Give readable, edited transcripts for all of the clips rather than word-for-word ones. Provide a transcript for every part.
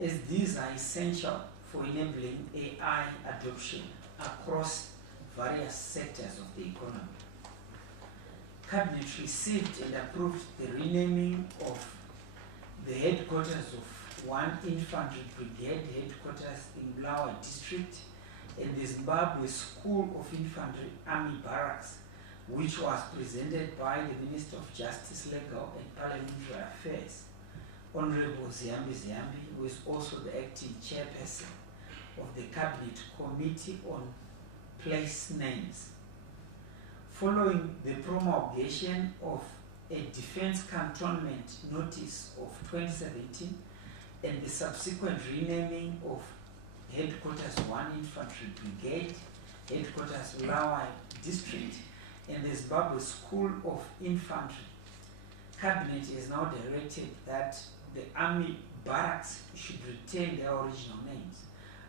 as these are essential for enabling AI adoption across various sectors of the economy. Cabinet received and approved the renaming of the headquarters of 1 Infantry Brigade headquarters in Bulawayo District and the Zimbabwe School of Infantry Army Barracks, which was presented by the Minister of Justice, Legal and Parliamentary Affairs, Honorable Ziyambi Ziyambi, who is also the acting chairperson of the Cabinet Committee on Place Names. Following the promulgation of a Defence Cantonment Notice of 2017 and the subsequent renaming of Headquarters 1 Infantry Brigade, Headquarters Bulawayo District, and the Zimbabwe School of Infantry, Cabinet has now directed that the Army Barracks should retain their original names.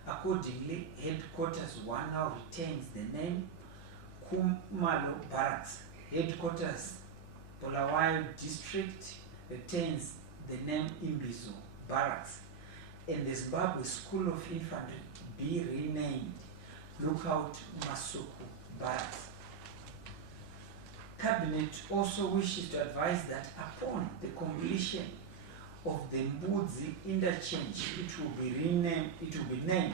Accordingly, Headquarters 1 now retains the name Kumalo Barracks. Headquarters Bulawayo District retains the name Imbizo Barracks, and the Zimbabwe School of Infantry be renamed Lookout Masuku Barracks. Cabinet also wishes to advise that upon the completion of the Mbudzi interchange, it will be named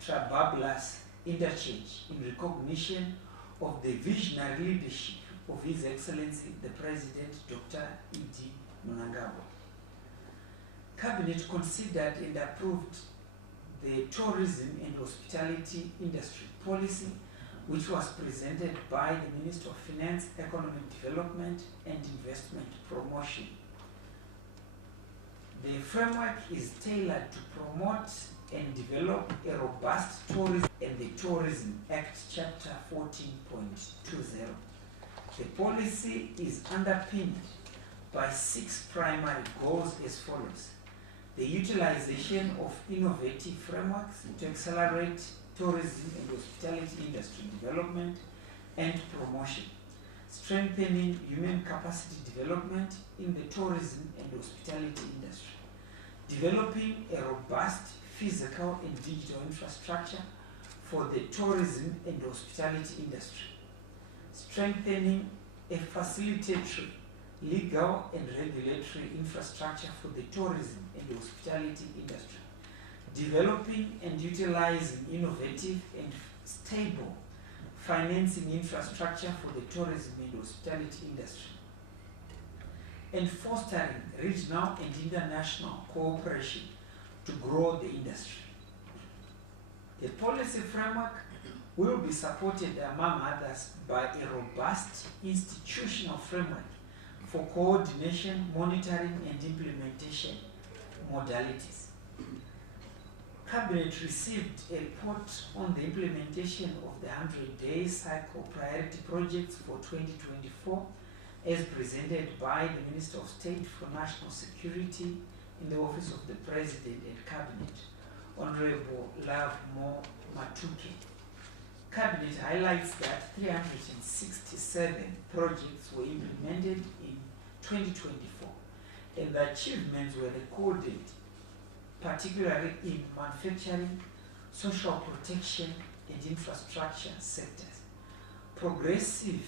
Trabablas Interchange in recognition of the visionary leadership of His Excellency the President Dr. E.D. Mnangagwa. Cabinet considered and approved the tourism and hospitality industry policy, which was presented by the Minister of Finance, Economic Development and Investment Promotion. The framework is tailored to promote and develop a robust tourism and the Tourism Act Chapter 14.20. The policy is underpinned by 6 primary goals as follows: the utilization of innovative frameworks to accelerate tourism and hospitality industry development and promotion, strengthening human capacity development in the tourism and hospitality industry, developing a robust physical and digital infrastructure for the tourism and hospitality industry, strengthening a facilitatory, legal and regulatory infrastructure for the tourism and hospitality industry, developing and utilizing innovative and stable financing infrastructure for the tourism and hospitality industry, and fostering regional and international cooperation to grow the industry. The policy framework will be supported, among others, by a robust institutional framework for coordination, monitoring, and implementation modalities. Cabinet received a report on the implementation of the 100-day cycle priority projects for 2024 as presented by the Minister of State for National Security in the Office of the President and Cabinet, Honorable Love Mo Matuke. Cabinet highlights that 367 projects were implemented in 2024 and the achievements were recorded particularly in manufacturing, social protection and infrastructure sectors. Progressive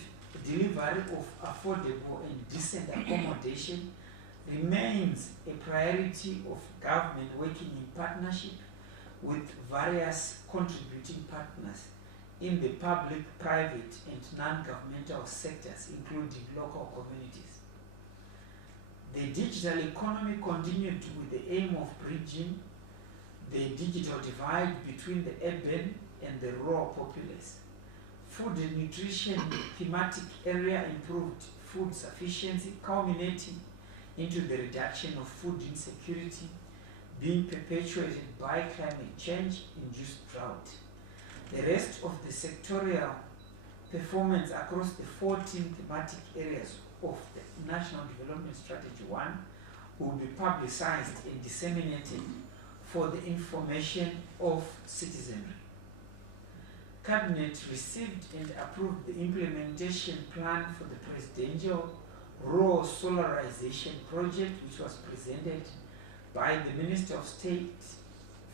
delivery of affordable and decent accommodation remains a priority of government working in partnership with various contributing partners in the public, private and non-governmental sectors, including local communities. The digital economy continued with the aim of bridging the digital divide between the urban and the rural populace. Food and nutrition thematic area improved food sufficiency, culminating into the reduction of food insecurity being perpetuated by climate change-induced drought. The rest of the sectorial performance across the 14 thematic areas of the National Development Strategy 1 will be publicized and disseminated for the information of citizenry. Cabinet received and approved the implementation plan for the Presidential Rural Solarization Project, which was presented by the Minister of State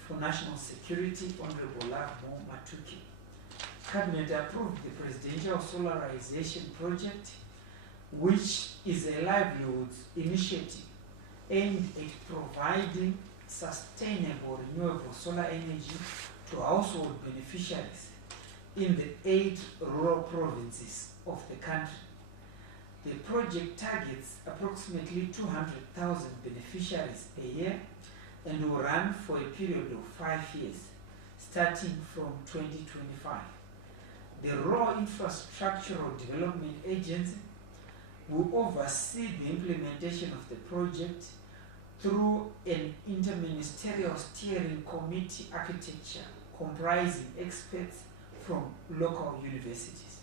for National Security, Honorable Lavo Matuki. Cabinet approved the Presidential Solarization Project, which is a livelihoods initiative aimed at providing sustainable renewable solar energy to household beneficiaries in the 8 rural provinces of the country. The project targets approximately 200,000 beneficiaries per year and will run for a period of 5 years, starting from 2025. The Rural Infrastructural Development Agency will oversee the implementation of the project through an interministerial steering committee architecture comprising experts from local universities.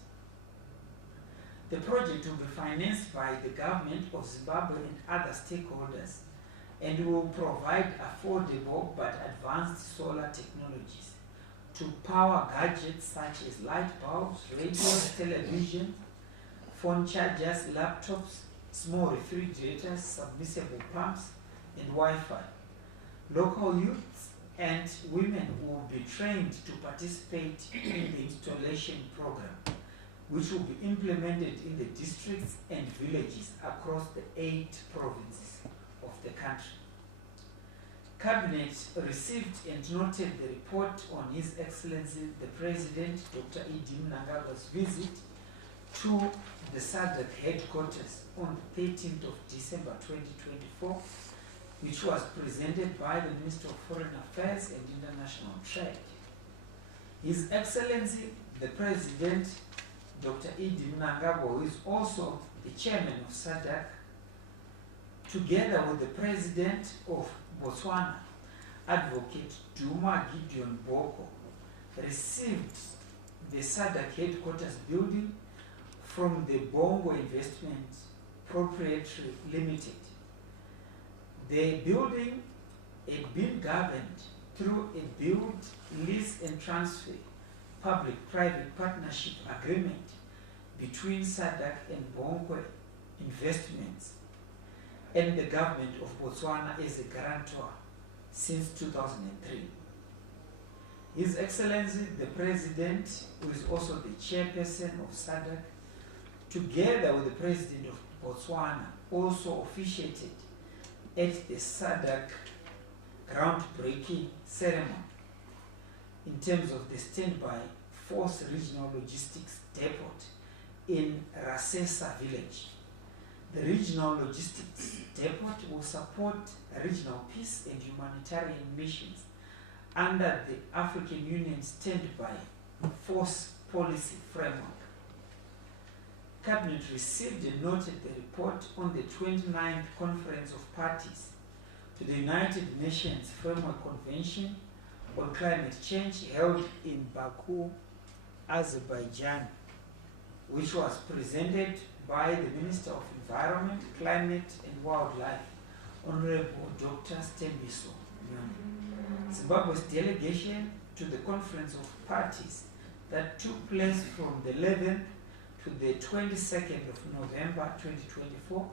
The project will be financed by the government of Zimbabwe and other stakeholders and will provide affordable but advanced solar technologies to power gadgets such as light bulbs, radios, television, phone chargers, laptops, small refrigerators, submersible pumps, and Wi-Fi. Local youths and women will be trained to participate in the installation program, which will be implemented in the districts and villages across the 8 provinces of the country. Cabinet received and noted the report on His Excellency the President, Dr. Idi Mnangagwa's visit to the SADC headquarters on the 13th of December 2024, which was presented by the Minister of Foreign Affairs and International Trade. His Excellency the President, Dr. Idi Mnangagwa, who is also the chairman of SADC, together with the President of Botswana, Advocate Duma Gideon Boko, received the SADC headquarters building from the Bongo Investment Proprietary Limited. The building had been governed through a build, lease and transfer public-private partnership agreement between SADC and Bongo Investments and the government of Botswana as a guarantor since 2003. His Excellency the President, who is also the chairperson of SADC, together with the President of Botswana, also officiated at the SADC groundbreaking ceremony in terms of the standby Force Regional Logistics Depot in Rasesa village. The Regional Logistics Depot will support regional peace and humanitarian missions under the African Union Standby Force Policy Framework. Cabinet received and noted the report on the 29th Conference of Parties to the United Nations Framework Convention on Climate Change held in Baku, Azerbaijan, which was presented by the Minister of Environment, Climate and Wildlife, Honorable Dr. Stembiso Nyoni. Zimbabwe's delegation to the Conference of Parties that took place from the 11th to the 22nd of November 2024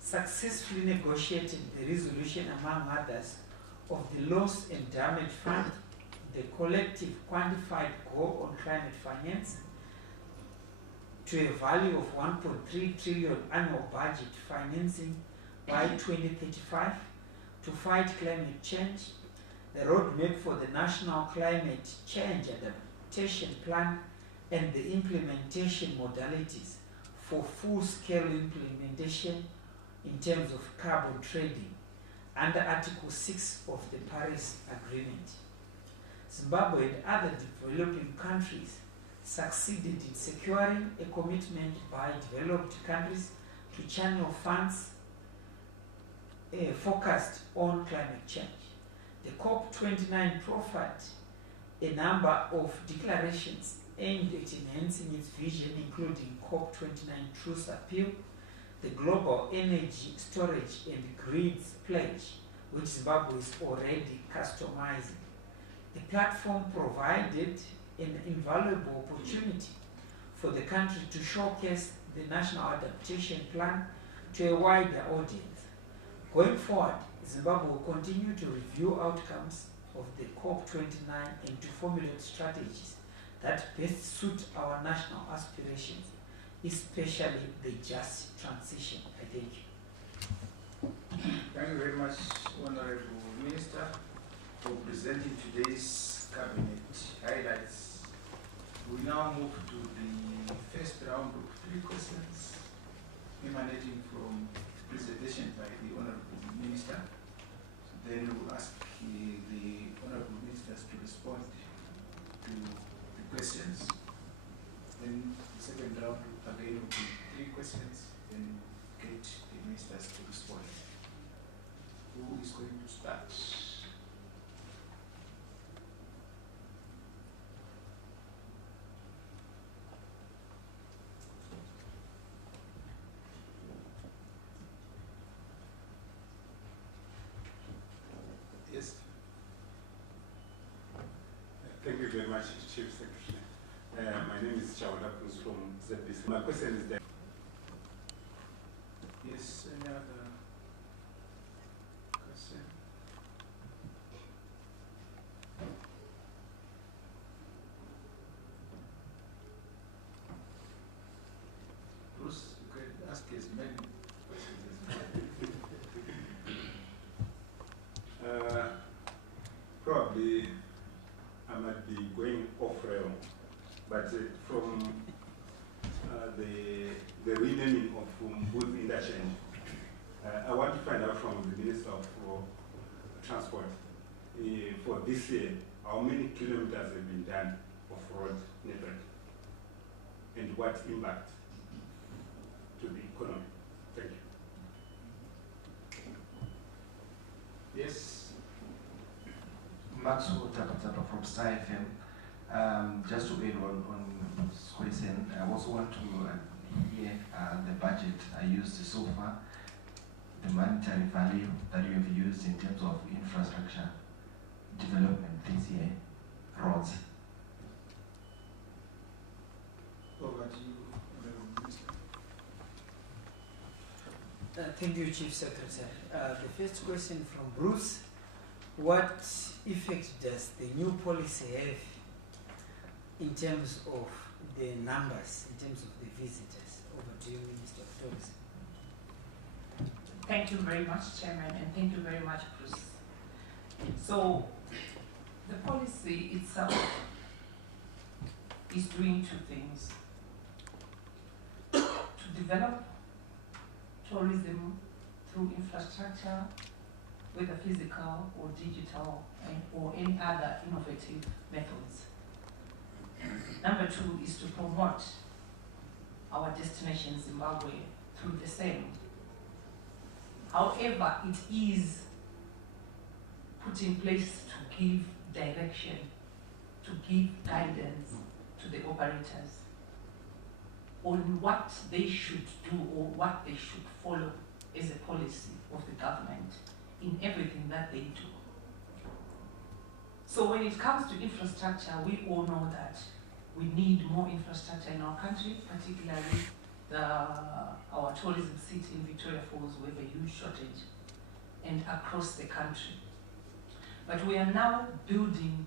successfully negotiated the resolution, among others, of the Loss and Damage Fund, the collective quantified goal on climate finance, to a value of 1.3 trillion annual budget financing by 2035 to fight climate change, the roadmap for the National Climate Change Adaptation Plan, and the implementation modalities for full-scale implementation in terms of carbon trading under Article 6 of the Paris Agreement. Zimbabwe and other developing countries succeeded in securing a commitment by developed countries to channel funds focused on climate change. The COP29 proffered a number of declarations aimed at enhancing its vision, including COP29 Truce Appeal, the Global Energy Storage and Grids Pledge, which Zimbabwe is already customizing. The platform provided an invaluable opportunity for the country to showcase the National Adaptation Plan to a wider audience. Going forward, Zimbabwe will continue to review outcomes of the COP29 and to formulate strategies that best suit our national aspirations, especially the just transition. I thank you. Thank you very much, Honorable Minister, for presenting today's cabinet highlights. We now move to the first round of 3 questions emanating from presentation by the Honorable Minister. Then we'll ask the Honorable Ministers to respond to the questions. Then the second round again will be 3 questions, then get the ministers to respond. Who is going to start? Yes. Thank you very much, Chief Secretary. My name is Chawla Cruz from ZBC. My question is that. Yes, any other question? Bruce, you can ask as many questions as you Probably I might be going off rail, but from the renaming of goods interchange, I want to find out from the Minister of Transport for this year, how many kilometers have been done of road network and what impact to the economy? Thank you. Yes. Maxwell Tapatapa from Star FM. Just to add on this question, I also want to hear the budget I used so far, the monetary value that you have used in terms of infrastructure development this year, roads. Over to you, Honorable Minister. Thank you, Chief Secretary. The first question from Bruce. What effect does the new policy have in terms of the numbers, in terms of the visitors? Over to you, Minister of Tourism. Thank you very much, Chairman, and thank you very much, Bruce. So, the policy itself is doing 2 things. To develop tourism through infrastructure, whether physical or digital or any other innovative methods. Number 2 is to promote our destination Zimbabwe through the same. However, it is put in place to give direction, to give guidance to the operators on what they should do or what they should follow as a policy of the government in everything that they do. So when it comes to infrastructure, we all know that we need more infrastructure in our country, particularly our tourism city in Victoria Falls, we have a huge shortage, and across the country. But we are now building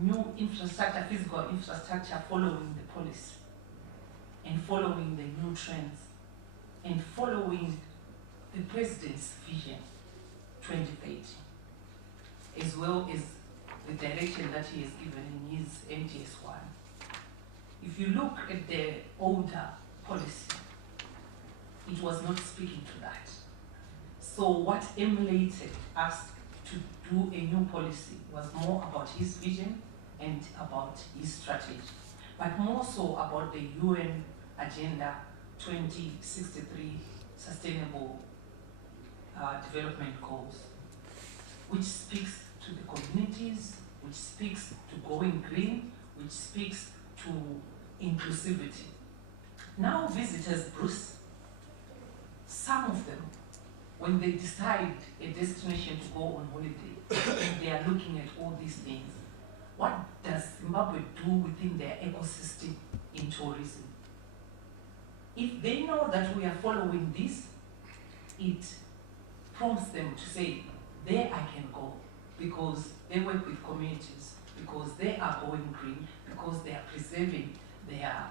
new infrastructure, physical infrastructure, following the policy, and following the new trends, and following the President's Vision 2030, as well as the direction that he has given in his MTS1. If you look at the older policy, it was not speaking to that. So what emulated us to do a new policy was more about his vision and about his strategy, but more so about the UN Agenda 2063 Sustainable Development Goals, which speaks to the communities, which speaks to going green, which speaks to inclusivity. Now visitors, Bruce, some of them, when they decide a destination to go on holiday, they are looking at all these things. What does Zimbabwe do within their ecosystem in tourism? If they know that we are following this, it prompts them to say, there I can go, because they work with communities, because they are going green, because they are preserving their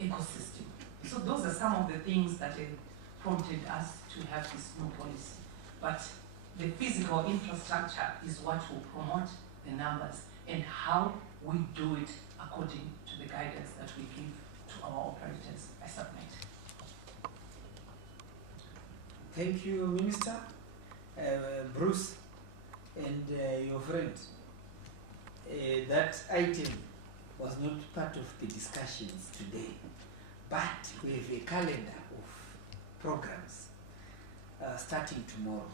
ecosystem. So those are some of the things that have prompted us to have this new policy. But the physical infrastructure is what will promote the numbers, and how we do it according to the guidance that we give to our operators. I submit. Thank you, Minister. Bruce and your friend. That item was not part of the discussions today, but we have a calendar of programs starting tomorrow,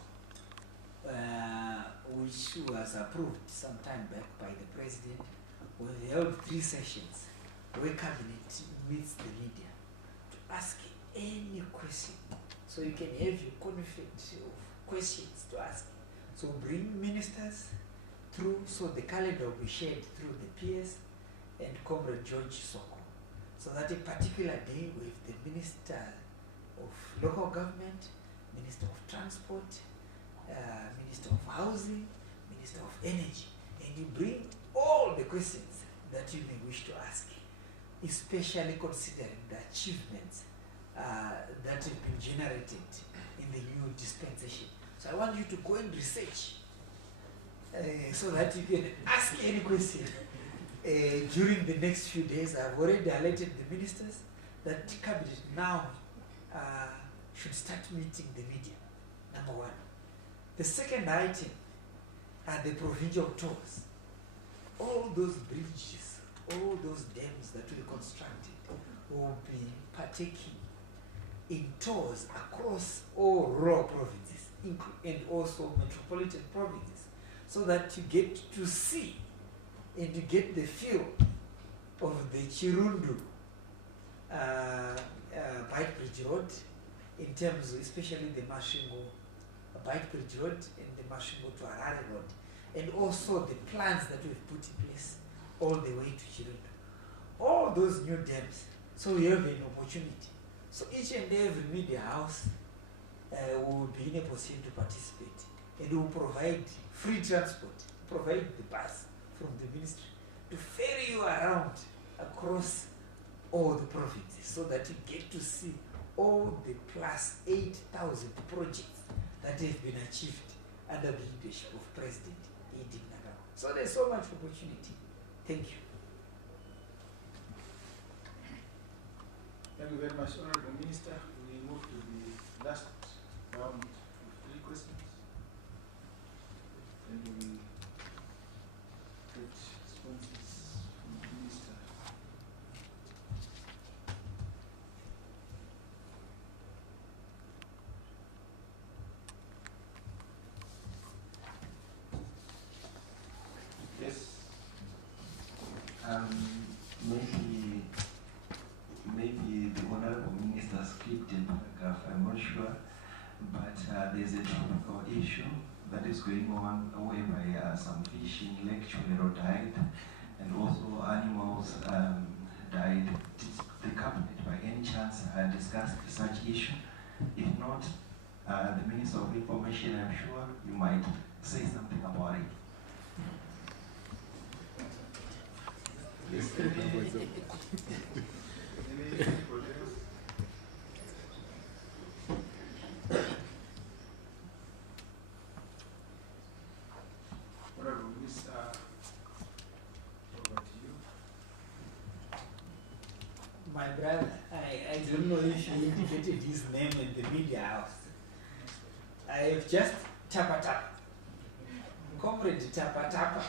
which was approved some time back by the President. We held 3 sessions where Cabinet meets the media to ask any question. So you can have your conflict of questions to ask. So bring ministers through, so the calendar will be shared through the PS and Comrade George Soko. So that a particular day with the Minister of Local Government, Minister of Transport, Minister of Housing, Minister of Energy, and you bring all the questions that you may wish to ask, especially considering the achievements that have been generated in the new dispensation. So I want you to go and research so that you can ask any question during the next few days. I've already alerted the ministers that Cabinet now should start meeting the media, number 1. The second item are the provincial tours. All those bridges, all those dams that we constructed will be partaking in tours across all rural provinces and also metropolitan provinces, so that you get to see and you get the feel of the Chirundu Bike Bridge Road, in terms of especially the Mashingo Bike Bridge Road and the Mashingo to Harare Road, and also the plans that we've put in place all the way to Chirundu. All those new dams, so we have an opportunity. So each and every media house will be in a position to participate, and will provide free transport, provide the bus from the ministry to ferry you around across all the provinces, so that you get to see all the plus 8,000 projects that have been achieved under the leadership of President Edi Nagao. So there's so much opportunity. Thank you. Thank you very much, Honorable Minister. We move to the last round of 3 questions. And we get responses from the Minister. Yes. Maybe the Honorable Minister skipped a paragraph, I'm not sure, but there's a topical issue that is going on whereby some fish in Lake Chulero died, and also animals died. Did the Cabinet by any chance discuss such issue? If not, the Minister of Information, I'm sure you might say something about it. Yes. Honorable Minister, over to you. My brother, I don't know if you indicated his name in the media house. I have just Tapa Tapa. Comrade Tapa Tapa.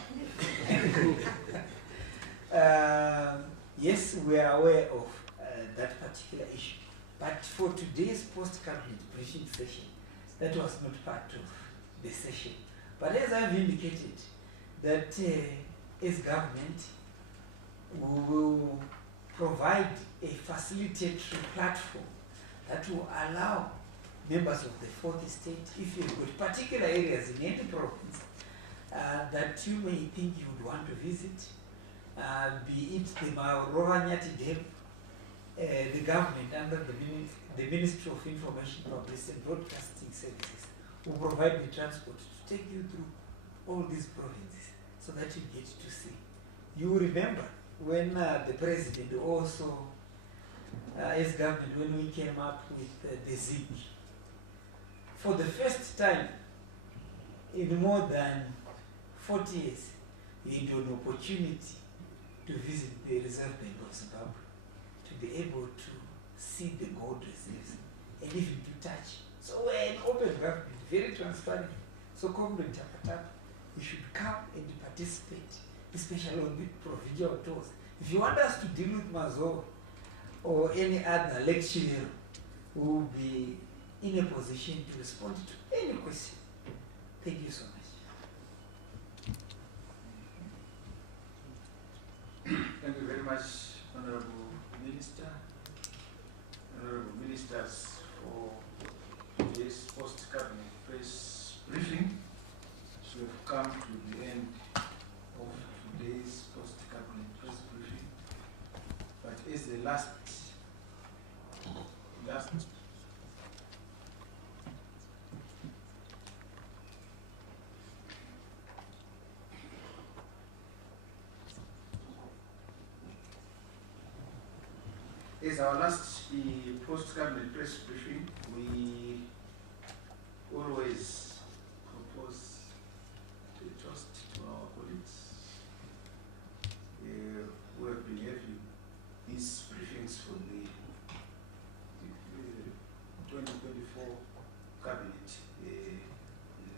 Yes, we are aware of that particular issue. But for today's post-cabinet briefing session, that was not part of the session. But as I've indicated, that as government, we will provide a facilitatory platform that will allow members of the 4th estate, if you've got particular areas in any province that you may think you would want to visit, be it the Marovanyati Dam, the government under the Ministry of Information, Publicity and Broadcasting Services who provide the transport to take you through all these provinces so that you get to see. You remember when the president also, as government, when we came up with the ZIG, for the first time in more than 40 years, you had an opportunity to visit the Reserve Bank of Zimbabwe, to be able to see the gold reserves and even to touch. So we're an open government, very transparent. So Comrade Tapatapa, you should come and participate, especially on the provincial tours. If you want us to deal with Mazo or any other lecturer who will be in a position to respond to any question. Thank you so much. Thank you very much, Honorable Minister, Honorable Ministers, for today's post-cabinet press briefing. So we've come to the end of today's post-cabinet press briefing. But as the last As our last post-cabinet press briefing, we always propose a toast to our colleagues who have been having these briefings for the 2024 cabinet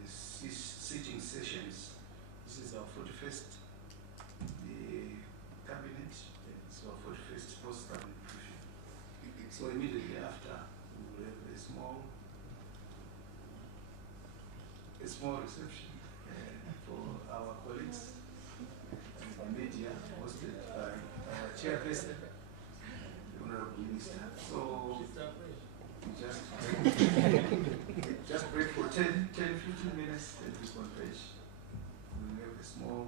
sitting sessions. This is our 41st cabinet, it's our 41st post-cabinet briefing. So immediately after, we will have a small reception for our colleagues and the media, hosted by our chairperson, the Honorable Minister. So just break for 10, 15 minutes and we converge. We will have a small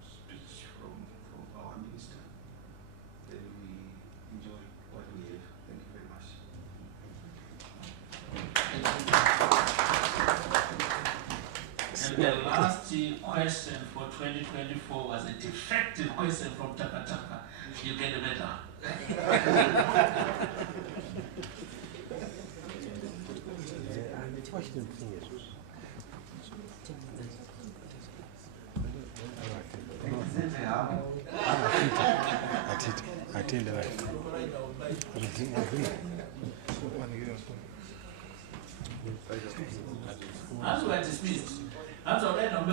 speech from our minister. Then we enjoy what we have. Thank you very much. And the last question for 2024 was a defective question from Tapatapa. You get a medal. As we are dismissed, as already on